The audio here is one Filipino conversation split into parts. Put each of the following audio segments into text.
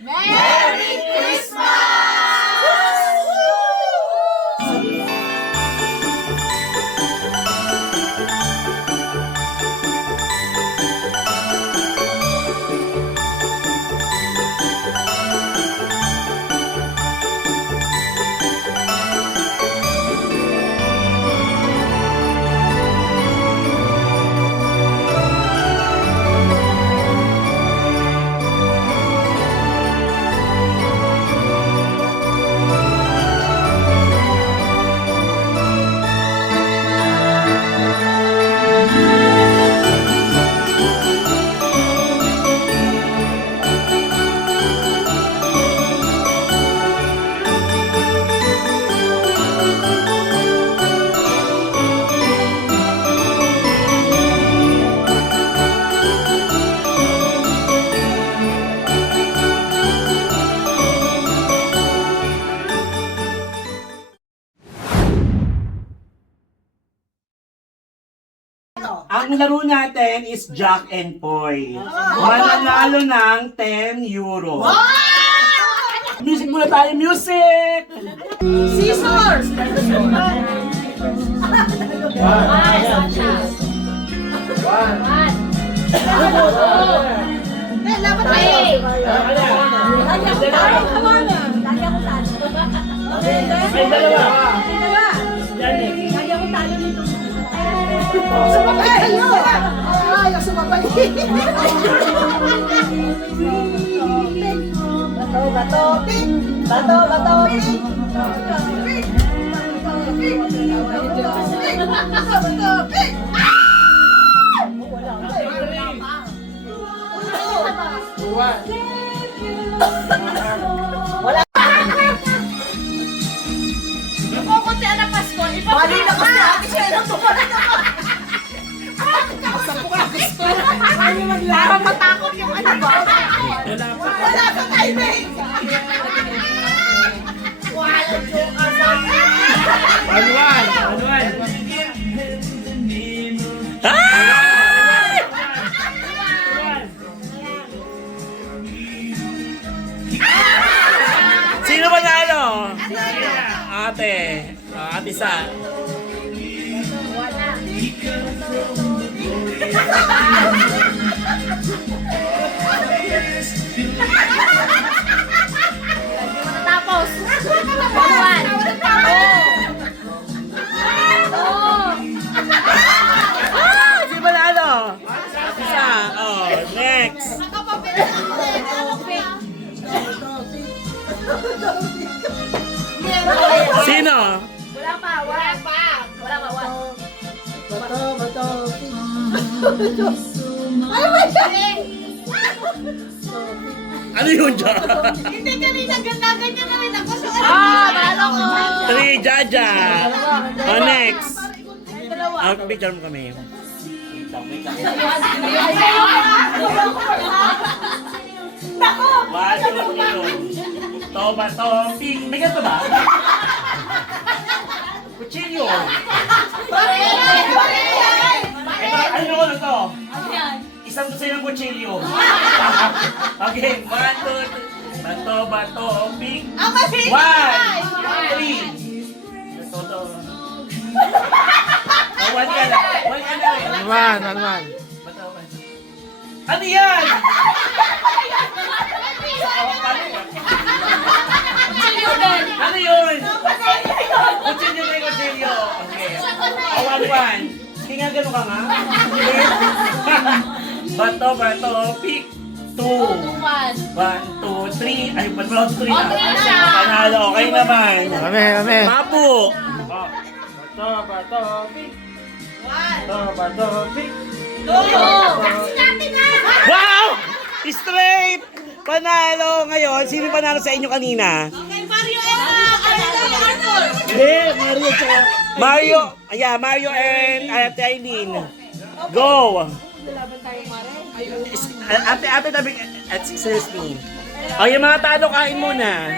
Merry Christmas! Ang laro natin is Jack and Poy. Mananalo ng 10 euro. Music muna tayo, music! Scissors! May dalawa. Sumabay kayo! Ay, sumabay! Bato, ping! Bato, ping! Bato, ping! Wala! Yung kukuntian na Pasko, Bali na kasi ate siya ng tumalan naman! para matakot yung ano ba? Wala ka timing! Walang joke ka sa akin. Anuan! Anuan! Sino ba nalo? Ate. Ate Sa. Tapos, pakuan. Sino ba nalo? Ate Sa. Oh, next. Sino? Wala pa, wala pa. Wala pa, wala. Bato, bato, ping! Ano yun dyan? Hindi kanina ganyan na rin ako sa balo ko. 3, Jaja. Oh, next. Picture mo kami. Toba, topi. May ganito ba? Kutsilyo. Ito, ano ko na to? Isang dosen ng kutsilyo. Okay, 1, 2, 3. Bato, bato, pick. 1, 3. Bato, one ka lang. One ka lang. Anuman, anuman. Bato, bato. Ano yan? Ano yun? Kutsilyo na yung kutsilyo. Okay. One. Sige nga, gano'n ka nga. Bato, bato, pick. 2. 1, 2, 3. Ay, ba't wala 3 na? Panalo, okay naman. Kami, kami. Papu. Bato, bato, pick. Bato, bato, pick. Wow! Straight! Panalo ngayon. Sino panalo sa inyo kanina? Hindi, Mario tsaka... Mario! Yeah, Mario and Ate Aileen. Go! Ate tabi at seriously. O, yung mga talo, kain muna.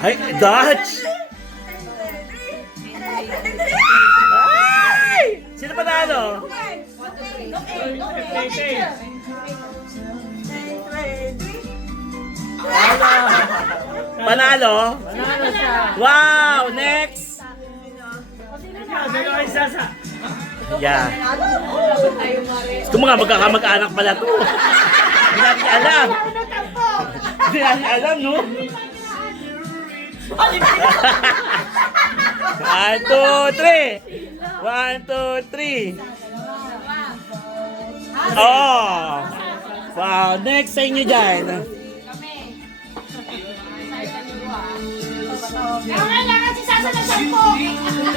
Ay, Dutch! Ay! Sino panalo? Panalo? Wow! Next! Yeah. Gusto mo nga magkakamag-anak pala to. Hindi natin alam. Hindi natin alam, no? 1, 2, 3. 1, 2, 3. Oh! Wow! Next sa inyo dyan. Kailangan si Sasa ng 10.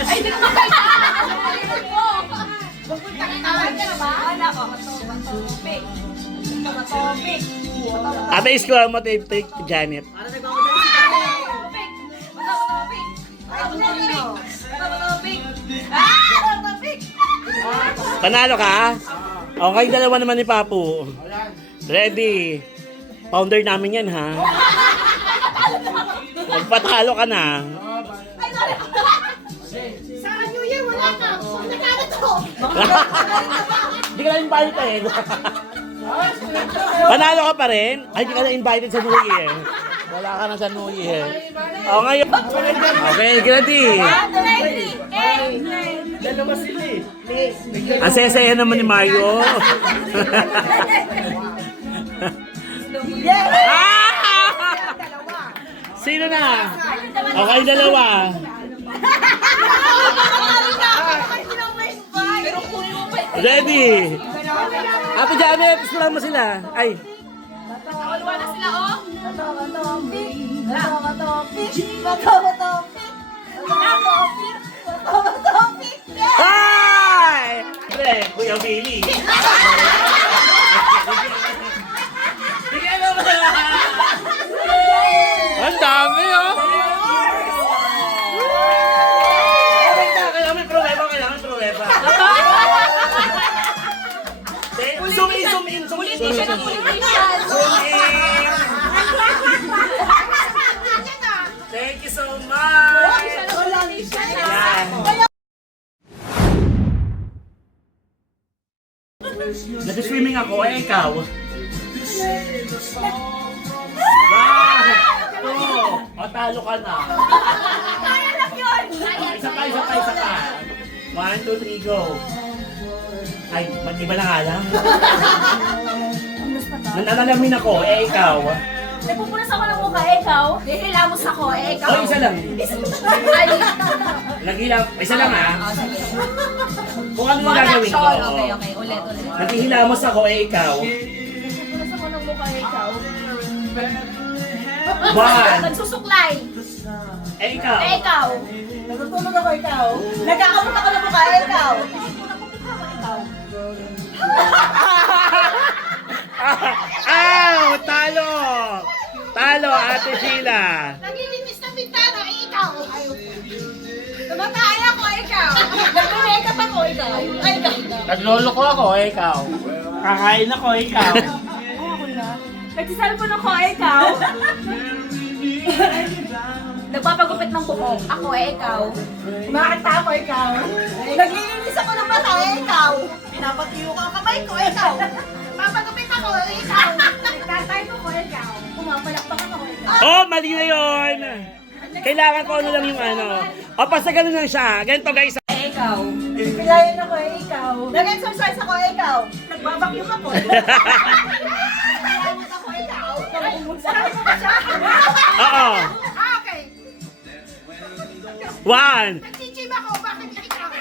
Ay, di ko makakalimutan mo. Pupunta ka na ba? Wala ko. Topic. Topic. Ate, score mo take Janet. Panalo ka? Okay, dalawa naman ni Papu. Ready? Founder namin yan, ha? Magpatalo ka na. Sa New Year, wala ka. Nagkano to? Hindi ka na invited. Panalo ka pa rin? Ay, hindi ka na invited sa New Year. Wala ka na sa New Year. O, ngayon. Okay, ready? Ang saya-saya naman ni Mario. Sino na? Okay, dalawa. Ready? Ate Janet, islam mo sila. Ay. Wala na sila, oh. Hi! Pre, Kuya Billy. Bigyan mo ba? Ang dami, oh. Kailangan may pruweba, kailangan pruweba. Zoom in, zoom in, zoom in. Politician ng politician. Zoom in. Thank you so much. Yan. Nag-swimming ako, eh ikaw. Wow! O, talo ka na. Kaya lang yun. Isa pa. 1, 2, 3, go. Ay, mag-iba na nga lang. Nananalamin ako, eh ikaw. Nagpupunas ako ng mukha, ikaw. Nihilamos ako, ikaw. O, isa lang. Ay, Naghilam, isa lang ha. Kung ano yung gagawin ko. Okay. Ulit. Naghihilamos ako, eh ikaw. Nagpupunas ako ng mukha, ikaw. 1. Nagsusuklay. Eh ikaw. Ikaw. Natutulog ako ikaw. Nagkakamot ako ng mukha, ikaw. Talo! Talo, Ate Sheila. Naglilinis ng bintana, ikaw. Tumatay ako, ikaw. Nagme-makeup ako, ikaw. Ay, ikaw. Naglolo ko ako, eh ikaw. Kakain ako, ikaw. Nagsiselfon ako, ikaw. Nagpapagupit ng buhok. Ako, ikaw. Kumakanta ako, ikaw. Naglilinis ako ng mata, ikaw. Pinapatiyo ko ang kamay ko, ikaw. Papagupit ako, ikaw. Nagtatay ko, ikaw. Pumapalakpak ako, ikaw. Oh, mali na yun. Kailangan ko ano lang yung ano. O, basta ganun lang siya. Ganito guys. Ikaw. Pilayan ako, ikaw. Nag-exercise ako, ikaw. Nagbabakyum ako. Nagbabakyum ako, ikaw. Sarap mo ba siya? Oo. Okay. 1. Nagchichim ako, bakit ikaw?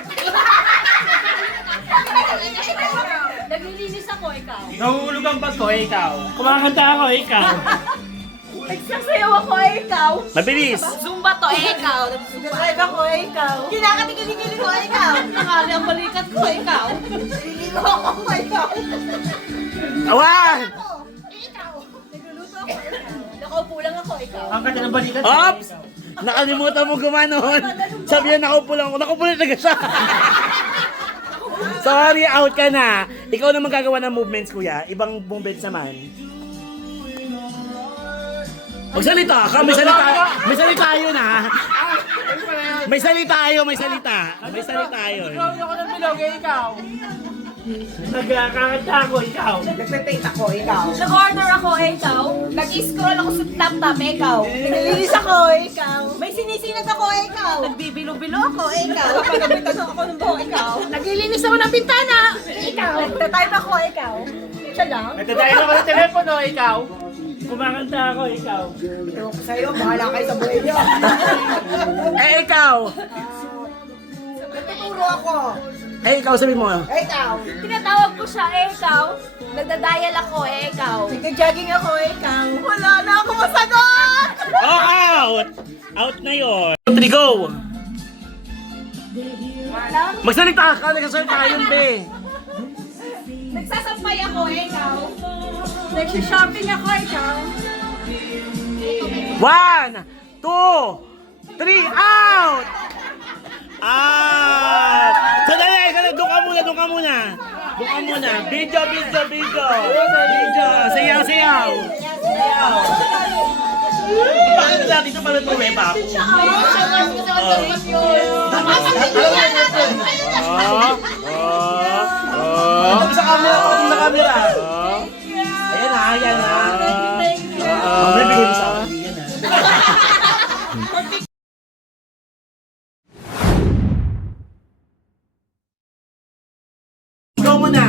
Naglilinis ako, ikaw. Nahulog ang bag ko, eh ikaw. Kumakanta ako, eh ikaw. Nagsasayaw ako, ikaw. Mabilis. Zumba to, ikaw. Nag-drive ako, ikaw. Kinakatigil-gili ko, ikaw. Nakali ang balikat ko, ikaw. Nililigo ako, ikaw. 1. Ikaw. Nagluluto ako, ikaw. Nakaupo lang ako, ikaw. Ang kata ng balikat. Ops! Nakalimutan mo gumanon. Sabihan nakaupo lang ako. Nakaupo lang talaga siya. Sorry, out ka na. Ikaw naman gagawa ng movements, kuya. Ibang movements naman. Magsalita ka. May salita yun, ha? May salita yun. May salita yun. Ako ng bilog, eh, ikaw. Nagkakanta ako, ikaw. Nagpe-paint ako, ikaw. Nag-order ako, ikaw. Nag-scroll ako sa laptop, ikaw. Naglilinis ako, ikaw. May sinisinag ako, ikaw. Nagbibilo-bilo ako, ikaw. Napagabitan ako ng buhok, ikaw. Naglilinis ako ng bintana. Ikaw. Nagtatype ako, ikaw. Siya lang. Nagdadayo ako ng telepono, ikaw. Kumakanta ako, ikaw. Ewan ko sa'yo, bahala kayo sa buhay niyo. Eh, ikaw. Nagtuturo ako. Eh, ikaw, sabi mo. Ikaw. Tinatawag ko siya, ikaw. Nagdadial ako, ikaw. Nagka-jogging ako, ikaw. Wala na ako masagot! Oh, out! Out na yun. 3, go! Magsalita ka, nagsasalita yun, be. Nagsasampay ako, ikaw. Nagsha-shopping ako, ikaw. 1, 2, 3, out! Out! Sandali, doon ka muna. Doon ka muna. Video. Sayaw. Bakit na dito pala tumeba ako? Sa camera. Ayan na. Bibigay mo sa akin. Yan na. Ikaw muna.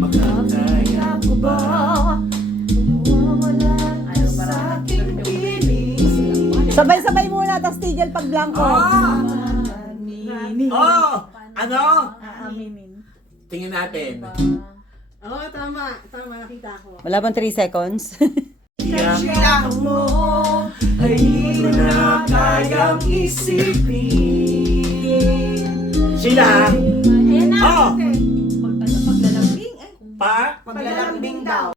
Magkakaya ko ba? Sabay-sabay muna, tas tigil pag blanco. Oh! Ano? Aaminin. Tingnan natin. Oo, tama. Nakita ko. Wala bang 3 seconds? Siya mo ay hindi ko na kayang isipin. Sila? Oh! Paglalambing. Pa? Paglalambing daw.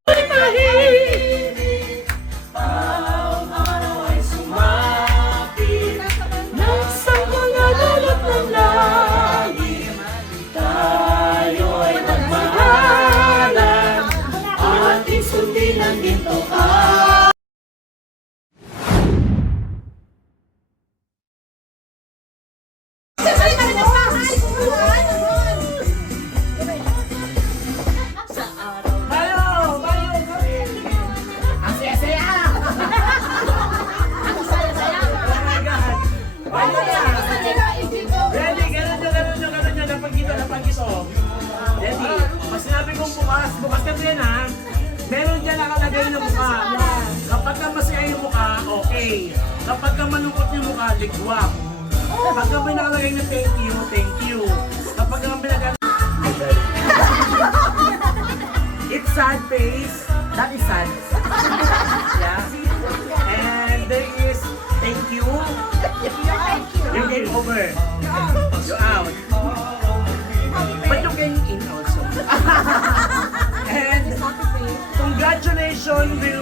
Nasaan mga lalap ng langit, tayo'y magmahalan, ating sundin ang gintuan. Ang saya-saya! Ready, ganun nyo, napag-ito. Ready, pag sinabi kong bukas ka din ha, meron dyan nakalagay na mukha. Kapag ka masaya yung mukha, okay. Kapag ka malungkot yung mukha, ligwak. Kapag ka may nakalagay na thank you. Kapag ka may nakalagay it's sad face, that is sad. Yeah. And there is thank you. You're game over. You're out. But you can in also. And congratulations will